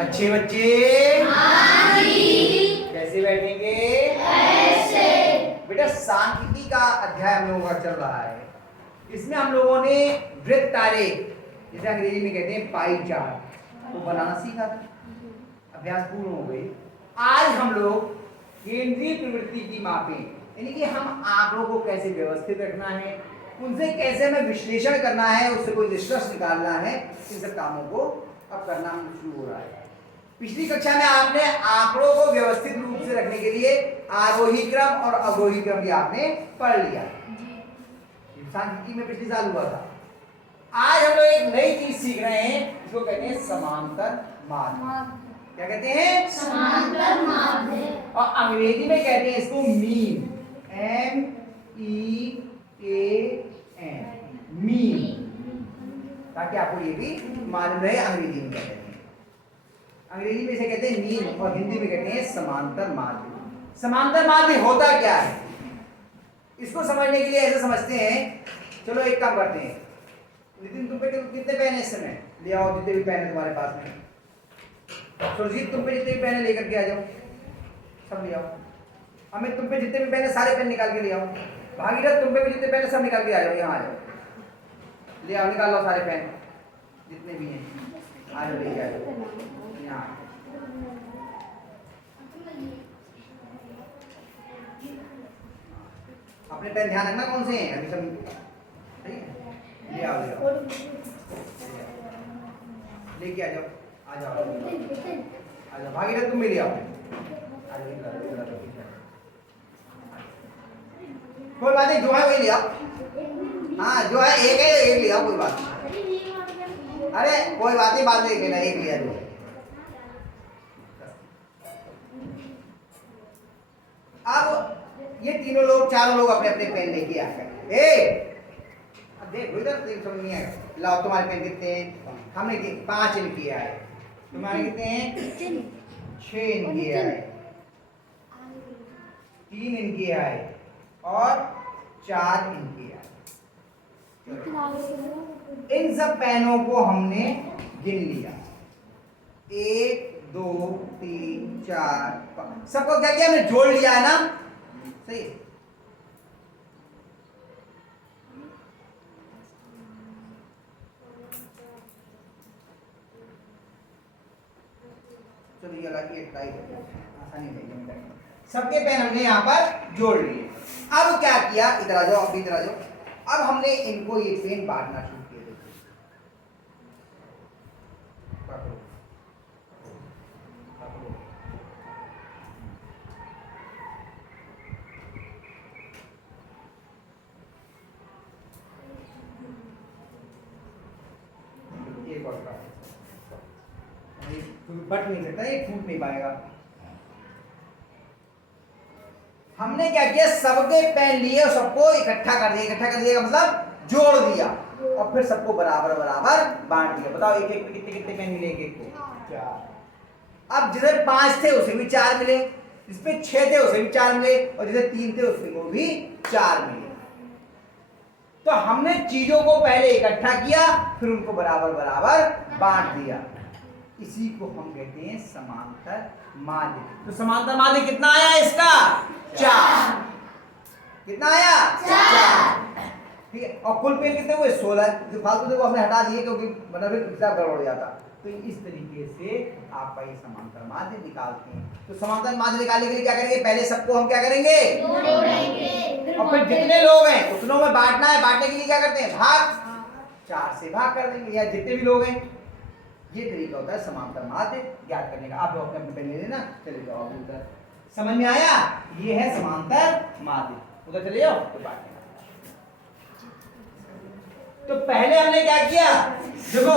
अच्छे बच्चे कैसे बैठेंगे? ऐसे। बेटा सांख्यिकी का अध्याय हम लोगों का चल रहा है। इसमें हम लोगों ने वृत्त आरेख, जिसे अंग्रेजी में कहते हैं पाई चार्ट, तो बनाना सीखा था। अभ्यास पूर्ण हो गई। आज हम लोग केंद्रीय प्रवृत्ति की मापें, यानी कि हम आंकड़ों को कैसे व्यवस्थित रखना है, उनसे कैसे हमें विश्लेषण करना है, उससे कोई निष्कर्ष निकालना है, इन सब कामों को अब करना हम शुरू हो रहा है। पिछली कक्षा में आपने आंकड़ों को व्यवस्थित रूप से रखने के लिए आरोही क्रम और अवरोही क्रम भी आपने पढ़ लिया। सांख्यिकी में पिछले साल हुआ था। आज हम लोग एक नई चीज सीख रहे हैं, इसको कहते हैं समांतर माध्य। क्या कहते हैं? समांतर माध्य। और अंग्रेजी में कहते हैं इसको मीन, MEAN, मीन, ताकि आपको ये भी मालूम रहे अंग्रेजी में कहते हैं। अंग्रेजी में इसे कहते हैं मीन और हिंदी में कहते हैं समांतर माध्य। समांतर माध्य होता क्या है, इसको समझने के लिए ऐसे समझते हैं। चलो एक काम करते हैं, नितिन तुम पे कितने पेन है इस समय? ले आओ जितने भी पेन है तुम्हारे पास में। सुरजीत तुम पे जितने भी पेन है लेकर के आ जाओ, सब ले आओ। अमित तुम पे जितने भी पेन है सारे पेन निकाल के ले आओ। भागीरथ तुम पे भी जितने पेन है सब निकाल के आ जाओ, यहाँ आ जाओ, ले आओ, निकाल लो सारे पेन जितने भी हैं, आ जाओ लेके आ जाओ यहाँ। अपने पेन ध्यान रखना कौन से हैं अभी सब, ठीक है? ले आओ लेके आ जाओ, आ जाओ आ जाओ। भागीरथ तुम भी ले आओ, कोई बात नहीं, जो है वही ले आओ। हाँ जो है एक है, एक ले आओ, कोई बात नहीं। अरे कोई बात नहीं, बात नहीं लेना, एक ले आओ। अब ये तीनों लोग, चारों लोग अपने अपने पेन लेके आ गए। अब देखो इधर, देख समझ नहीं आएगा। लाओ तुम्हारे पेन कितने हैं? हमने 5 इनकी आए, तुम्हारे कितने हैं? 6 इनकी आए, 3 इनकी आए और 4 इनकी आए। इन सब पेनों को हमने गिन लिया, 1 2 3 4 5, सबको क्या किया हमने? जोड़ लिया है ना, सही। चलो ये लगा कि आसानी नहीं, सबके पेन हमने यहाँ पर जोड़ लिए। अब क्या किया, इधर आ जाओ, अभी इधर आ जाओ। अब हमने इनको ये पेन बांटना शुरू किया। बट नहीं सकता, ये टूट नहीं पाएगा। हमने क्या किया, सबके पेन लिए और सबको इकट्ठा कर दिया। इकट्ठा कर दिया का मतलब जोड़ दिया और फिर सबको बराबर बराबर बांट दिया। बताओ एक एक पे कितने कितने पेन मिले? एक को 4। अब जिसे 5 थे उसे भी 4 मिले, जिसपे 6 थे उसे भी 4 मिले और जिसे 3 थे उसको भी 4 मिले। तो हमने चीजों को पहले इकट्ठा किया, फिर उनको बराबर बराबर बांट दिया। इसी को हम कहते हैं समांतर माध्य। तो समांतर माध्य कितना आया इसका? 4। कितना आया? 4। ठीक है, और कुल पेन कितने हुए? 16। जो फालतू थे वो हमने हटा दिए क्योंकि वरना फिर हिसाब गड़बड़ हो जाता। तो इस तरीके से आपका ये समांतर माध्य निकालते हैं। तो समांतर माध्य निकालने के लिए क्या करेंगे? पहले सबको हम क्या करेंगे? जोड़ेंगे। और फिर जितने लोग हैं उतनों में बांटना है। बांटने के लिए क्या करते हैं? भाग, 4 से भाग कर देंगे, या जितने भी लोग हैं। ये तरीका होता है समांतर माध्य ज्ञात करने का। आप लोग अपने अपने पेन ले लेना, चले जाओ उधर। समझ में आया? ये है समांतर माध्य। उधर चले जाओ तो बात। तो पहले हमने क्या किया, देखो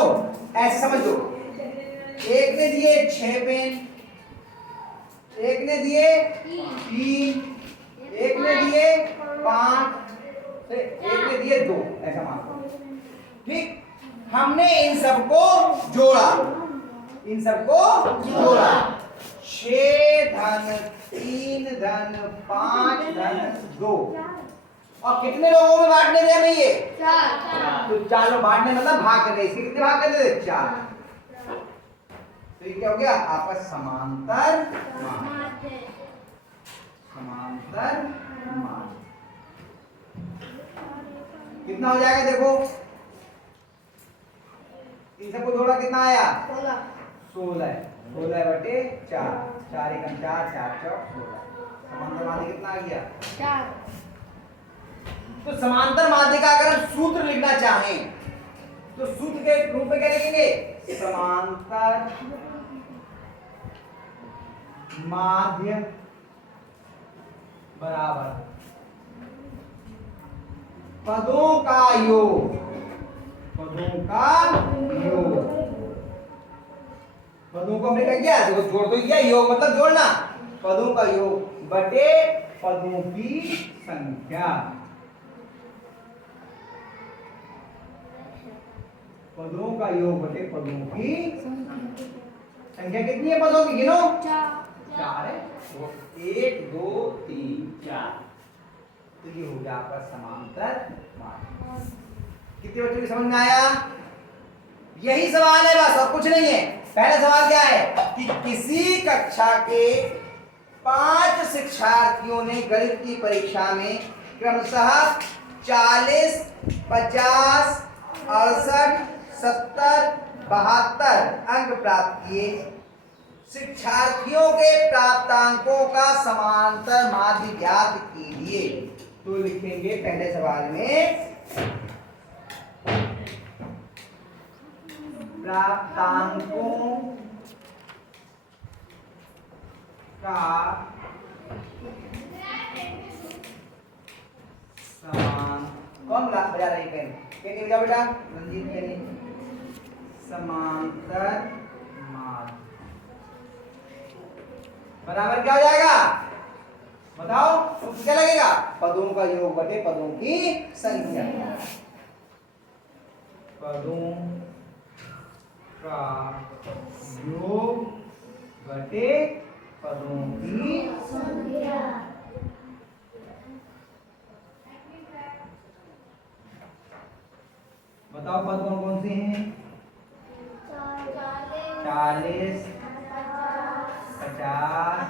ऐसे समझो, एक ने दिए 6 पेन, एक ने दिए 3, एक ने दिए 5, एक ने दिए 2, ऐसा मान लो। ठीक, हमने इन सबको जोड़ा, इन सबको जोड़ा। 6 धन 3 धन 5 धन 2। और कितने लोगों में बांटने थे हमें ये? 4। तो 4 लोग बांटने मतलब भाग कर रहे। इसके कितने भाग कर रहे थे? 4। तो ये क्या हो गया आपका समांतर माध्य। माध्य। समांतर माध्य कितना हो जाएगा देखो, इन सबको जोड़ा कितना आया 16, 16/4, 4 एकम 4, 4 चौक 16। समांतर माध्य कितना आ गया 4। तो समांतर माध्य का अगर हम सूत्र लिखना चाहें तो सूत्र के रूप में क्या लिखेंगे, समांतर माध्य बराबर पदों का योग, पदों का योग। पदों को हमने क्या किया, देखो जोड़ तो किया, योग मतलब जोड़ना, पदों का योग बटे पदों की संख्या। पदों का योग बटे पदों की संख्या कितनी है पदों की, गिनो 4 है। 1 2 3 4। तो ये हो गया आपका समांतर माध्य। कितने बच्चों की समझ में आया? यही सवाल है बस और कुछ नहीं है। पहला सवाल क्या है कि किसी कक्षा के 5 शिक्षार्थियों ने गणित की परीक्षा में क्रमशः 40, 50, 68, 70, 72 अंक प्राप्त किए। शिक्षार्थियों के प्राप्तांकों का समांतर माध्य ज्ञात कीजिए। तो लिखेंगे पहले सवाल में प्राप्तांकों का समान, कौन बजा रही पेन, पेन नहीं बजा बेटा, रंजीत पेन। समांतर माध्य बराबर क्या हो जाएगा बताओ, सूत्र क्या लगेगा, पदों का योग बटे पदों की संख्या। पदों का योग बटे पदों की संख्या। बताओ पद कौन कौन से हैं, 40, 50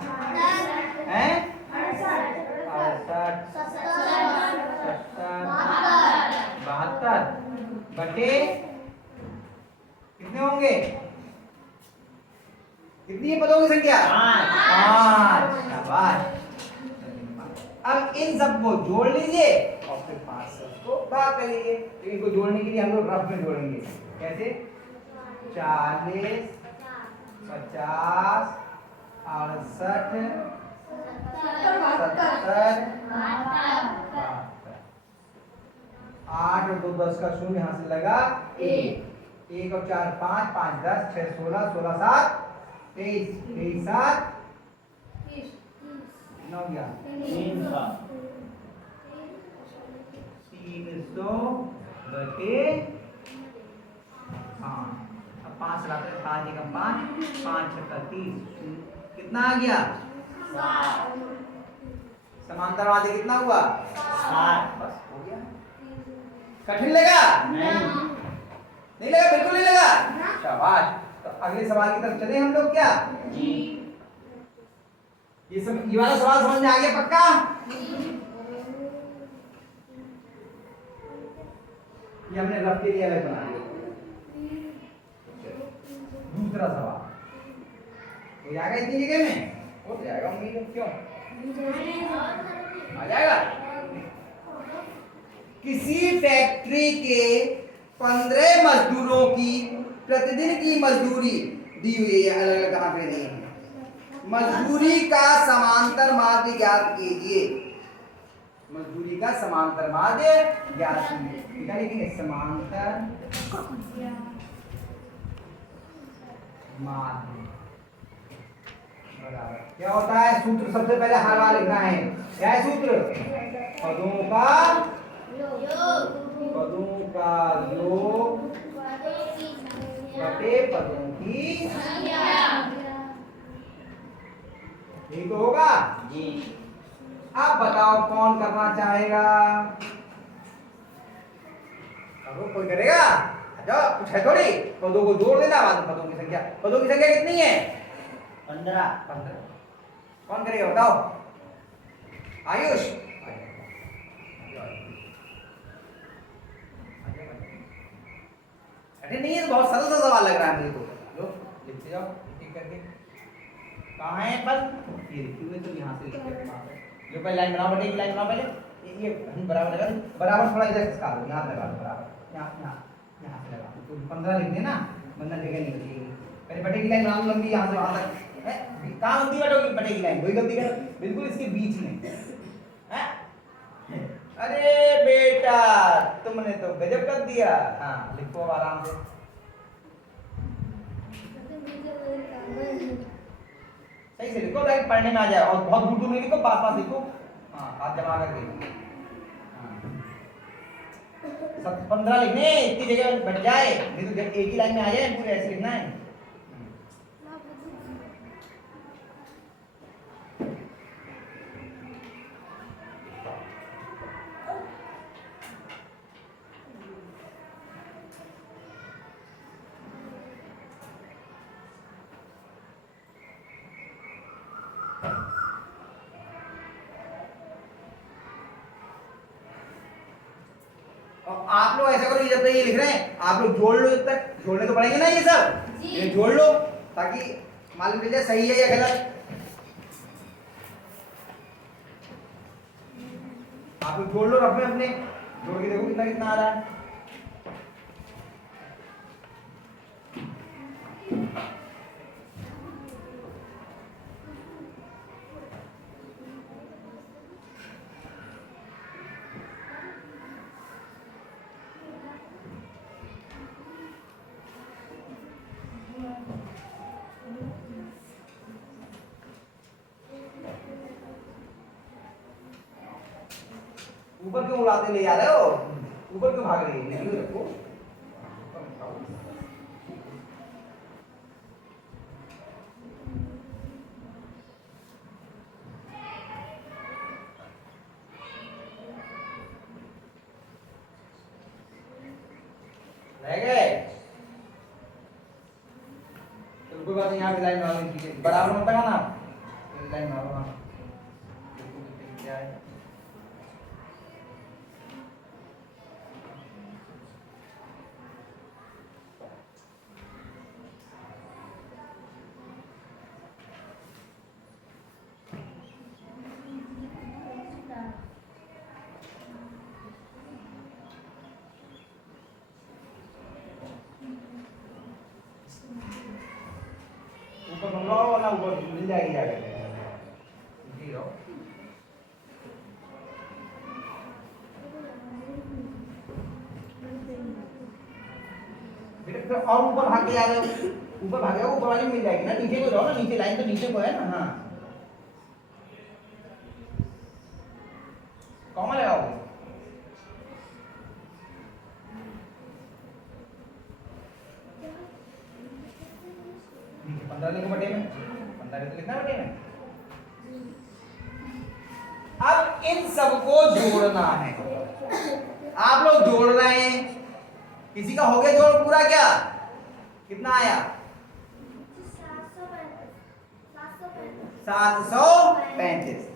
हैं, 68, 70, 72 बटे कितने होंगे, कितनी है पदों की संख्या 5। शाबाश। अब इन सबको जोड़ लीजिए और फिर 5 सबको भाग कर लीजिए। तो इनको जोड़ने के लिए हम लोग रफ में जोड़ेंगे। कैसे, 40, 50, 68, 70, 8 और 2 10 का शून्य यहाँ से लगा 1, 1 और 4 5, 5 10, 6 16, 16 7 23, 23 7 9 गया 300 बटे 5। अब 5 लाते हैं, 5 एकम 5, 5 छक्का 30, कितना आ गया 7। समांतर माध्य कितना हुआ 7। बस हो गया। कठिन लगा नहीं लगा, बिल्कुल नहीं लगा, शाबाश। तो अगले सवाल की तरफ चले हम लोग क्या जी। ये वाला सवाल समझ में आ गया पक्का? ये हमने रफ के लिए अलग बना दिया। दूसरा सवाल हो जाएगा इतनी जगह में, हो जाएगा उम्मीद है, क्यों आ जाएगा। किसी फैक्ट्री के 15 मजदूरों की प्रतिदिन की मजदूरी दी हुई है, अलग अलग कहां पे दी है। मजदूरी का समांतर माध्य ज्ञात कीजिए। मजदूरी का समांतर माध्य ज्ञात कीजिए। क्या लिखेंगे, समांतर माध्य बराबर क्या होता है, सूत्र सबसे पहले हर बार लिखना है। क्या है सूत्र, पदों का योग बटे पदों की ठीक तो होगा जी। अब बताओ कौन करना चाहेगा, अब कोई करेगा, जब कुछ है थोड़ी, पदों को जोड़ देना, बाद में पदों की संख्या। पदों की संख्या कितनी है? 15। 15। कौन करेगा बताओ? आयुष। अरे नहीं, ये बहुत सरल सा सवाल लग रहा है मुझे तो। लो लिखते जाओ एक करके। कहाँ है पद? ये लिखे हुए तो यहाँ से लिख के वहाँ पे। जो पहले लाइन बनाओ, बटे की लाइन बनाओ पहले। ये बराबर लगा दो, बराबर थोड़ा इधर खिसका दो, यहाँ लगा दो बराबर, यहाँ यहाँ यहाँ से लगा दो। तो 15 लिखने ना, वरना जगह नहीं बचेगी। पहले बटे की लाइन बना लो लंबी, यहाँ से वहाँ तक है। कहाँ होती है बटे की लाइन? वही गलती कर, बिल्कुल इसके बीच में है। अरे बेटा तुमने तो गजब कर दिया। हाँ लिखो अब आराम से। सही से लिखो ताकि पढ़ने में आ जाए, और बहुत दूर दूर नहीं लिखो, पास पास लिखो। हाँ हाथ जमा करके। सब 15 लिखने, इतनी जगह बच जाए, नहीं तो जब एक ही लाइन में आ जाए पूरे ऐसे लिखना है। और आप लोग ऐसा करो, जब तक ये लिख रहे हैं आप लोग जोड़ लो, जब तक जोड़ने तो पड़ेंगे ना ये सब, ये जोड़ लो ताकि मालूम चल जाए सही है या गलत। आप लोग जोड़ लो अपने अपने, जोड़ के देखो कितना कितना आ रहा है। ऊपर क्यों उड़ाते ले जा रहे हो? ऊपर क्यों भाग रही है? नीचे रखो। रह गए? चलो कोई बात नहीं, यहाँ की लाइन बना लो, बराबर मत लगाना, लाइन बना लो। क्या है? ऊपर मंगवाओ ना, ऊपर मिल जाएगी आगे। जी रहो। बेटा और ऊपर भाग के आ रहे हो, ऊपर भागे ऊपर वाली मिल जाएगी ना, नीचे को जाओ ना, नीचे लाइन तो नीचे को है ना। हाँ कॉमा लगाओ। नीचे 15 लिखो बटे में, 15 तो लिखना बटे में। अब इन सबको जोड़ना है, आप लोग जोड़ रहे हैं। किसी का हो गया जोड़ पूरा क्या? कितना आया? 735।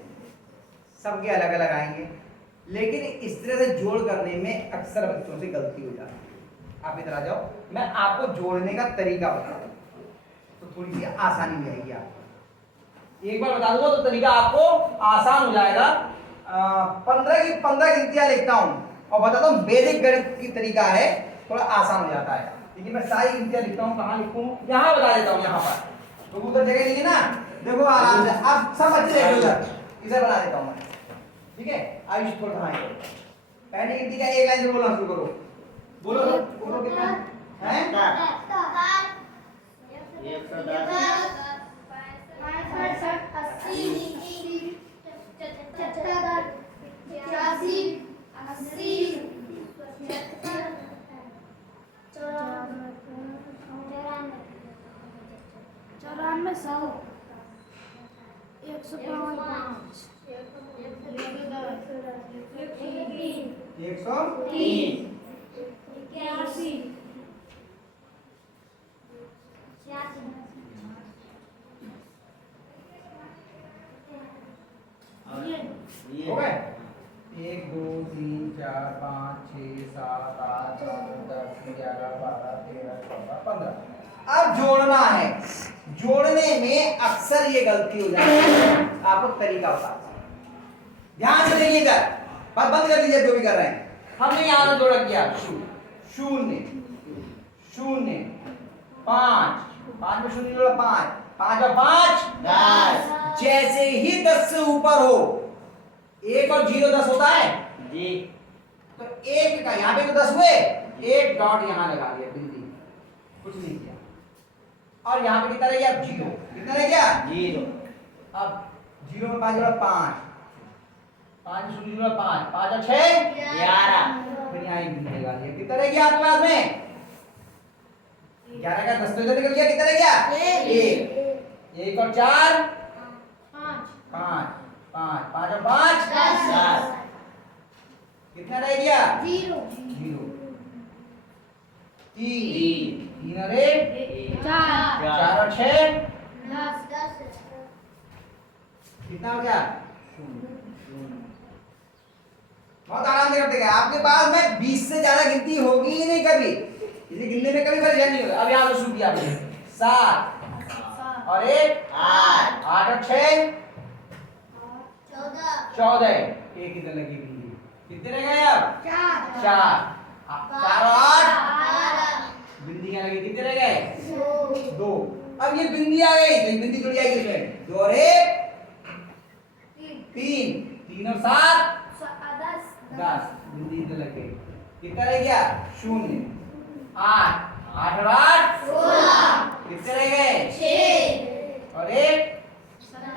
सबके अलग अलग आएंगे, लेकिन इस तरह से जोड़ करने में अक्सर बच्चों से गलती हो जाती है। आप इधर आ जाओ, मैं आपको जोड़ने का तरीका बता दूं तो थोड़ी सी आसानी हो जाएगी आपको। एक बार बता दूंगा तो तरीका आपको आसान हो जाएगा। 15 की 15 गिनतियां लिखता हूं और बताता हूं, वैदिक गणित की तरीका है, थोड़ा आसान हो जाता है। लेकिन मैं सारी गिनतियां लिखता हूं, कहां लिखूं? यहां बता देता हूं, यहां पर तो उधर जगह नहीं है ना, देखो आराम से आप सब अच्छे देख लो, इधर बना देता हूं मैं, ठीक है? आयुष थोड़ा कहां है? पहली गिनती का एक लाइन से बोलना शुरू करो। बोलो बोलो कितना है? 103, 11 12 13 14 15। अब जोड़ना है। जोड़ने में अक्सर ये गलती हो जाती है, आपको तरीका बताता हूं। ध्यान से देखिए इधर, बात बंद कर दीजिए जो भी कर रहे हैं। हमने यहां से जोड़ा किया शून्य शून्य 5 5 में शून्य जोड़ा 5 5 और 5 10। जैसे ही 10 से ऊपर हो, 1 और 0 10 होता है जी। तो 1 का यहाँ पे तो 10 हुए, एक डॉट यहाँ लगा दिया, बिंदी, कुछ नहीं किया। और यहाँ पे कितना रह गया? 0। कितना रह गया? 0। अब 0 में 5 जोड़ा 5 5 में शून्य जोड़ा 5 5 और 6 11। फिर यहाँ एक बिंदी लगा दिया। कितना रह गया आपके पास में? 11 का 10 तो इधर निकल गया। कितना रह गया? 1 1 और 4 5 5 5 और 5 10। कितना रह गया? 0 0 3 और 1 4 और 6 कितना हो गया? बहुत आराम से करते गए। आपके पास में 20 से ज्यादा गिनती होगी ही नहीं कभी, इसे गिनने में कभी परेशानी नहीं होगा। अब यहाँ से शुरू किया आपने 7 और 1 8। 8 और 6 14। एक कितने लगी बिंदी? कितने रह गए अब? 4 4 और 8 बिंदी यहाँ लगी। कितने रह गए? 2। अब ये बिंदी आ गई तो ये बिंदी जुड़ जाएगी इसमें। 2 और 1 3 3 और 7 10 बिंदी इधर लग गई। कितना रह गया? 0 8 8 और 8 कितने रह गए? और 1 7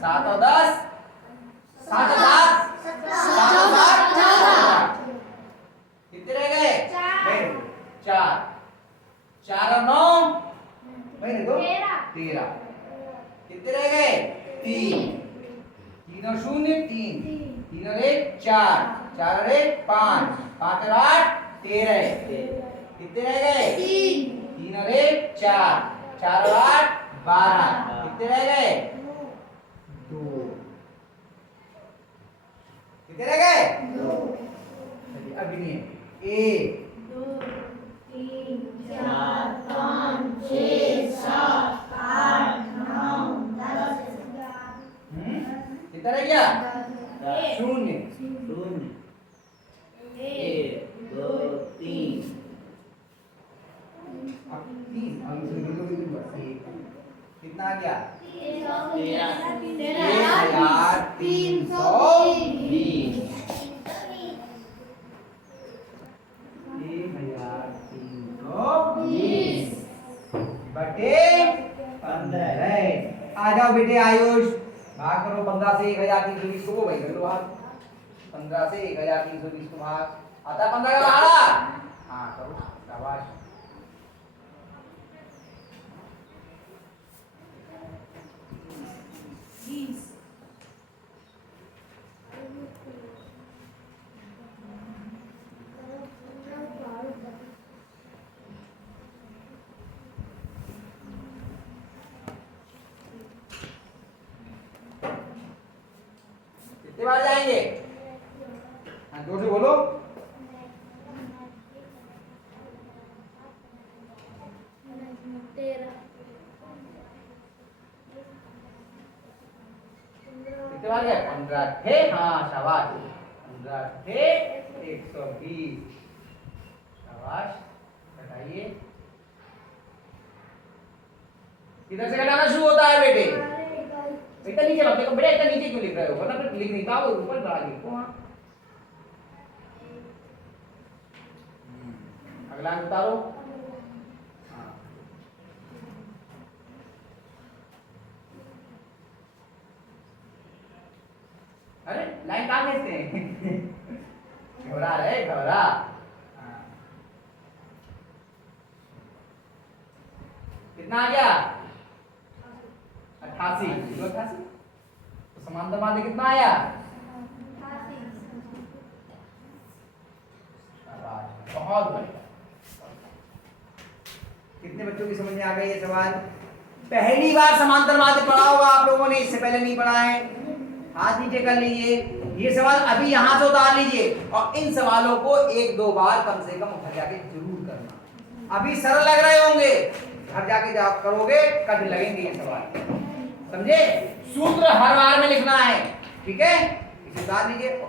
7 और 10 7 और 7 7 और 7 कितने रह गए? 4 4 और 9 वही देखो 13। कितने रह गए? 3 3 और 0 3 3 और 1 4 4 और 1 5 5 और 8 13। कितने रह गए? 3 और 1 4 4 और 8 12। कितने रह गए? 2। कितने रह गए? 2। अब गिनिए 1 कितना रह गया? 0 1 2 3 अब 3 अब इसमें बिल्कुल बिल्कुल बस 1 कितना आ गया? 1320 1320 बटे 15। आ जाओ बेटे आयुष, भाग करो 15 से 1320 को। वो भाई कर लो भाग। 15 से 1320 को भाग आता है 15 का भाड़ा। हाँ करो, शाबाश। कितने बार जाएंगे? हाँ जोर से बोलो। कितने बार गए? 15 थे। हाँ शाबाश। 15 थे 120। शाबाश। घटाइए। किधर से घटाना शुरू होता है बेटे? इतना नीचे मत देखो बेटा, इतना नीचे क्यों लिख रहे हो? वरना फिर लिख नहीं पाओगे, ऊपर बढ़ा लिखो। हाँ अगला अंक उतारो। हाँ अरे लाइन कहाँ खींचते हैं? घबरा रहे घबरा। हाँ। कितना आ गया? 88। 88 तो समांतर माध्य कितना आया? शाबाश, बहुत बढ़िया। कितने बच्चों की समझ में आ गई ये सवाल? पहली बार समांतर माध्य पढ़ा होगा आप लोगों ने, इससे पहले नहीं पढ़ा है। हाथ नीचे कर लीजिए। ये सवाल अभी यहां से उतार लीजिए और इन सवालों को एक दो बार कम से कम घर जाके जरूर करना। अभी सरल लग रहे होंगे, घर जाके जब करोगे कठिन लगेंगे ये सवाल, समझे? सूत्र हर बार में लिखना है, ठीक है? इसे उतार लीजिए और